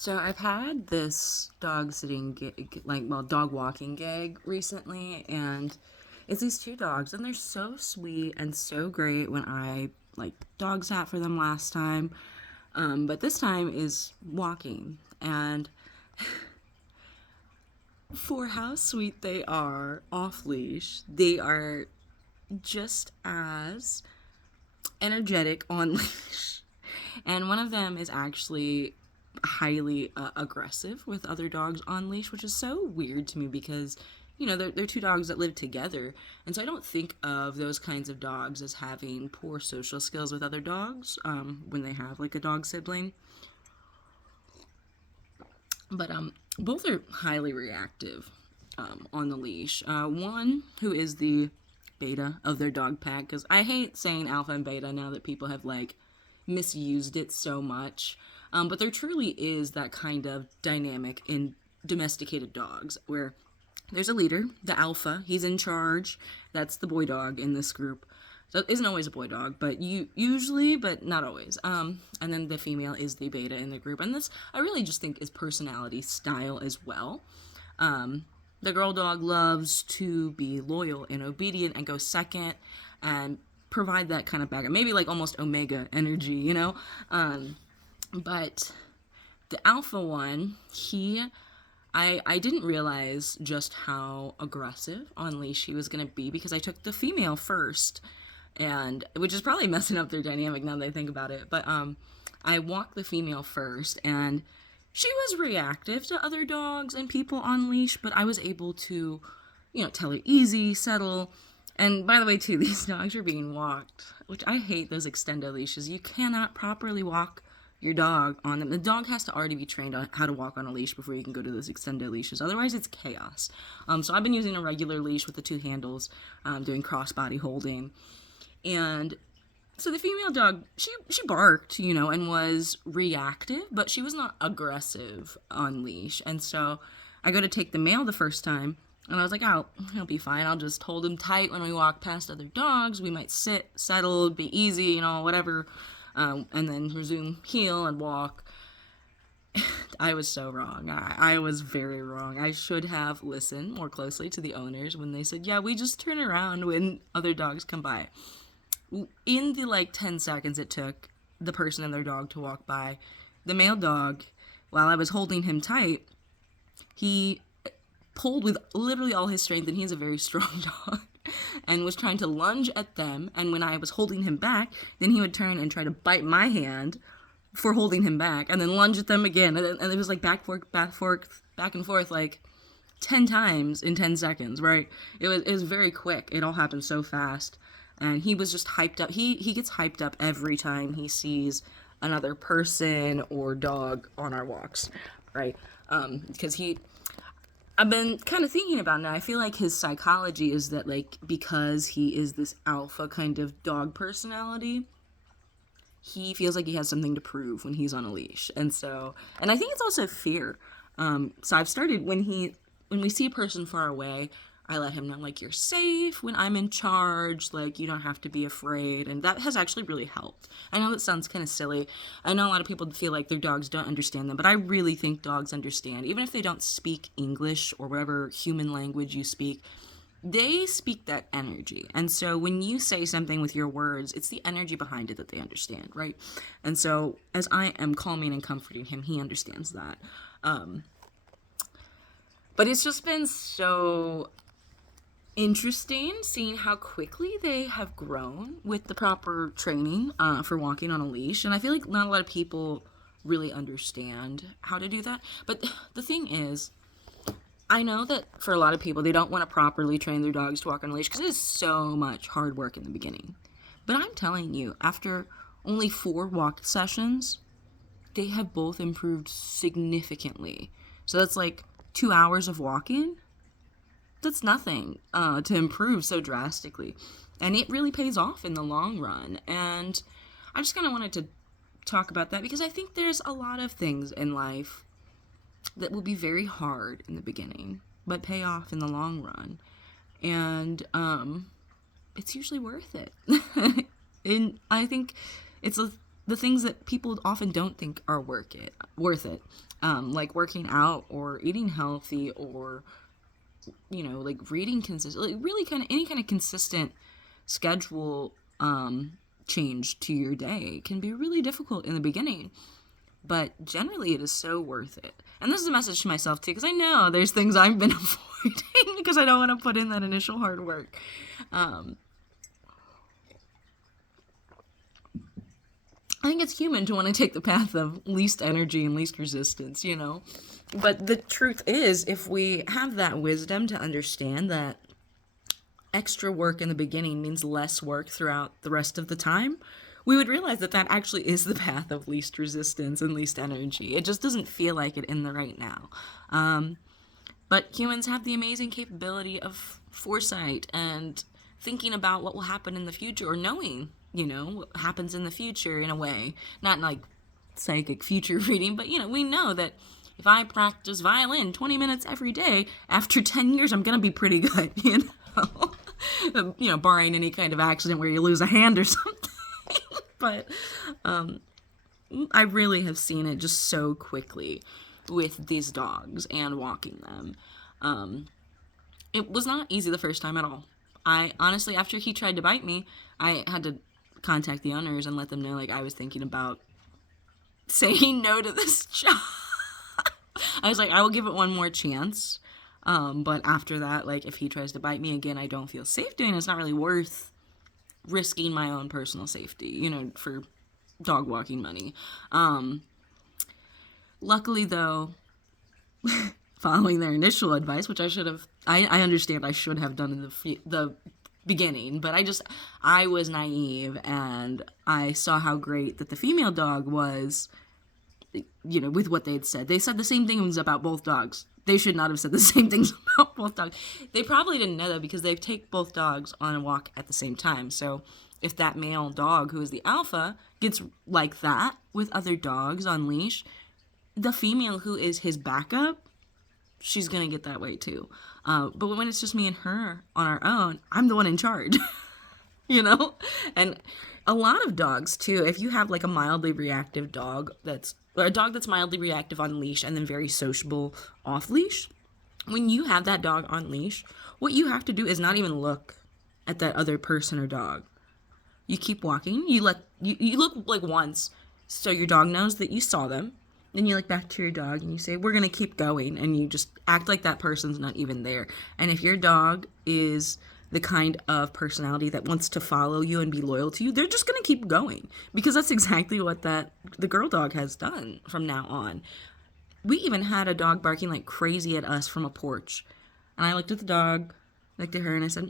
So I've had this dog sitting gig, dog walking gig recently, and it's these two dogs, and they're so sweet and so great when I dog sat for them last time. But this time is walking, and for how sweet they are off leash, they are just as energetic on leash. And one of them is actually highly aggressive with other dogs on leash, which is so weird to me because, they're two dogs that live together. And so I don't think of those kinds of dogs as having poor social skills with other dogs when they have like a dog sibling. But both are highly reactive on the leash. One who is the beta of their dog pack, because I hate saying alpha and beta now that people have misused it so much. But there truly is that kind of dynamic in domesticated dogs where there's a leader, the alpha, he's in charge. That's the boy dog in this group. So it isn't always a boy dog, but usually, but not always. And then the female is the beta in the group, and this I really just think is personality style as well. The girl dog loves to be loyal and obedient and go second and provide that kind of backup, maybe like almost omega energy, But the alpha one, I didn't realize just how aggressive on leash he was gonna be because I took the female first, and which is probably messing up their dynamic now that I think about it. But I walked the female first, and she was reactive to other dogs and people on leash, but I was able to, tell her easy, settle. And by the way, too, these dogs are being walked, which I hate those extendo leashes. You cannot properly walk your dog on them. The dog has to already be trained on how to walk on a leash before you can go to those extendo leashes. Otherwise, it's chaos. So I've been using a regular leash with the two handles, doing crossbody holding. And so the female dog, she barked, and was reactive, but she was not aggressive on leash. And so I go to take the male the first time, and I was like, oh, he'll be fine. I'll just hold him tight when we walk past other dogs. We might sit, settle, be easy, whatever, and then resume heel and walk. I was so wrong. I was very wrong. I should have listened more closely to the owners when they said, yeah, we just turn around when other dogs come by. In the 10 seconds it took the person and their dog to walk by, the male dog, while I was holding him tight, he pulled with literally all his strength, and he's a very strong dog, and was trying to lunge at them. And when I was holding him back, then he would turn and try to bite my hand for holding him back, and then lunge at them again. And it was back and forth 10 times in 10 seconds, right? It was very quick. It all happened so fast. And he was just hyped up. He gets hyped up every time he sees another person or dog on our walks, right? Because I've been kind of thinking about it. I feel like his psychology is that because he is this alpha kind of dog personality, he feels like he has something to prove when he's on a leash. And I think it's also fear. So I've started when we see a person far away, I let him know, you're safe when I'm in charge, you don't have to be afraid, and that has actually really helped. I know that sounds kind of silly. I know a lot of people feel like their dogs don't understand them, but I really think dogs understand. Even if they don't speak English or whatever human language you speak, they speak that energy. And so when you say something with your words, it's the energy behind it that they understand, right? And so as I am calming and comforting him, he understands that. But it's just been so interesting seeing how quickly they have grown with the proper training for walking on a leash. And I feel like not a lot of people really understand how to do that. But the thing is, I know that for a lot of people, they don't want to properly train their dogs to walk on a leash because it is so much hard work in the beginning. But I'm telling you, after only 4 walk sessions, they have both improved significantly. So that's 2 hours of walking. That's nothing to improve so drastically. And it really pays off in the long run. And I just kind of wanted to talk about that because I think there's a lot of things in life that will be very hard in the beginning, but pay off in the long run. And it's usually worth it. And I think it's the things that people often don't think are worth it, like working out or eating healthy, or like reading consistent, like really kind of any kind of consistent schedule change to your day can be really difficult in the beginning, but generally it is so worth it. And this is a message to myself too, because I know there's things I've been avoiding because I don't want to put in that initial hard work. I think it's human to want to take the path of least energy and least resistance, But the truth is, if we have that wisdom to understand that extra work in the beginning means less work throughout the rest of the time, we would realize that that actually is the path of least resistance and least energy. It just doesn't feel like it in the right now. But humans have the amazing capability of foresight and thinking about what will happen in the future, or knowing, what happens in the future in a way. Not like psychic future reading, but, we know that if I practice violin 20 minutes every day, after 10 years, I'm going to be pretty good, barring any kind of accident where you lose a hand or something. But I really have seen it just so quickly with these dogs and walking them. It was not easy the first time at all. I honestly, after he tried to bite me, I had to contact the owners and let them know, I was thinking about saying no to this job. I was like, I will give it one more chance. But after that, if he tries to bite me again, I don't feel safe doing it. It's not really worth risking my own personal safety, for dog walking money. Luckily, though, following their initial advice, which I understand I should have done in the beginning, but I was naive, and I saw how great that the female dog was, with what they'd said. They said the same things about both dogs. They should not have said the same things about both dogs. They probably didn't know that, because they take both dogs on a walk at the same time. So if that male dog, who is the alpha, gets like that with other dogs on leash, the female, who is his backup, she's going to get that way too. But when it's just me and her on our own, I'm the one in charge, And a lot of dogs too, if you have a mildly reactive dog or a dog that's mildly reactive on leash and then very sociable off leash, when you have that dog on leash, what you have to do is not even look at that other person or dog. You keep walking. You look once, so your dog knows that you saw them. Then you look back to your dog and you say, we're going to keep going. And you just act like that person's not even there. And if your dog is the kind of personality that wants to follow you and be loyal to you, they're just going to keep going. Because that's exactly what the girl dog has done from now on. We even had a dog barking like crazy at us from a porch. And I looked at the dog, looked at her, and I said,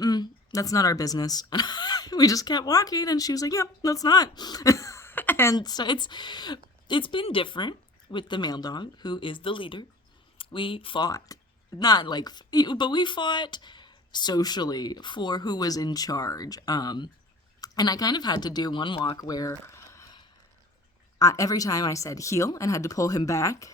that's not our business. We just kept walking, and she was like, yep, that's not. And so it's been different with the male dog, who is the leader. We fought, but we fought socially for who was in charge. And I kind of had to do one walk where every time I said heel and had to pull him back,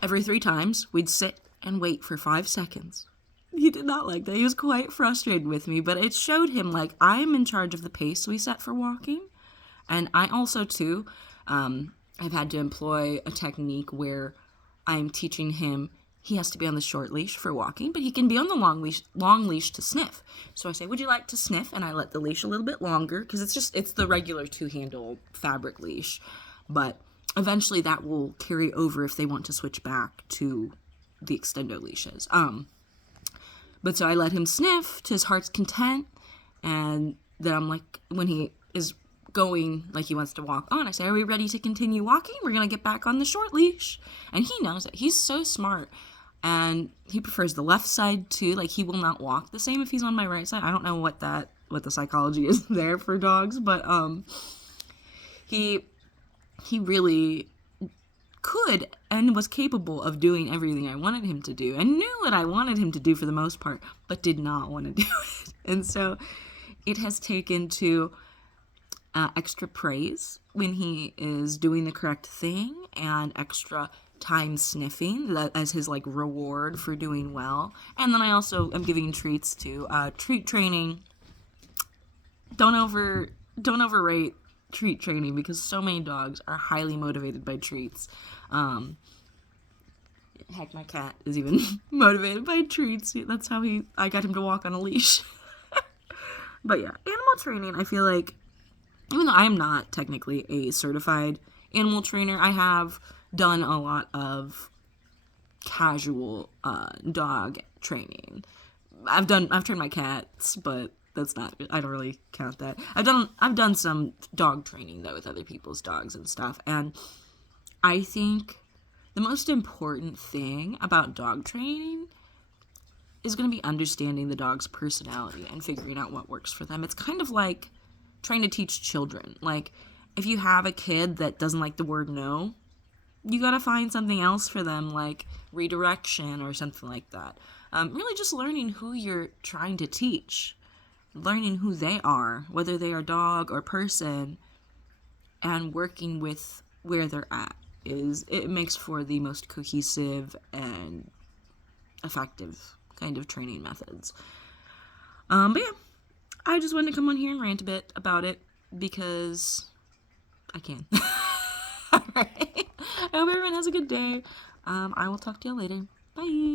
every 3 times, we'd sit and wait for 5 seconds. He did not like that. He was quite frustrated with me, but it showed him, I'm in charge of the pace we set for walking. And I also, too, I've had to employ a technique where I'm teaching him he has to be on the short leash for walking, but he can be on the long leash to sniff. So I say, would you like to sniff? And I let the leash a little bit longer, because it's the regular 2-handle fabric leash. But eventually that will carry over if they want to switch back to the extendo leashes. But so I let him sniff to his heart's content, and then I'm when he is going he wants to walk on, I say, are we ready to continue walking? We're going to get back on the short leash. And he knows it. He's so smart. And he prefers the left side too. He will not walk the same if he's on my right side. I don't know what the psychology is there for dogs, but he really could and was capable of doing everything I wanted him to do, and knew what I wanted him to do for the most part, but did not want to do it. And so it has taken to extra praise when he is doing the correct thing, and extra time sniffing as his reward for doing well. And then I also am giving treats to treat training. Don't overrate treat training because so many dogs are highly motivated by treats. Heck, my cat is even motivated by treats. That's how I got him to walk on a leash. But yeah, animal training, I feel like, even though I am not technically a certified animal trainer, I have done a lot of casual dog training. I've trained my cats, but that's not, I don't really count that. I've done some dog training though with other people's dogs and stuff, and I think the most important thing about dog training is going to be understanding the dog's personality and figuring out what works for them. It's kind of like trying to teach children. Like, if you have a kid that doesn't like the word no, you got to find something else for them, like redirection or something like that. Really just learning who you're trying to teach, learning who they are, whether they are dog or person, and working with where they're at. It makes for the most cohesive and effective kind of training methods. But yeah, I just wanted to come on here and rant a bit about it because I can. Alright. I hope everyone has a good day. I will talk to you later. Bye.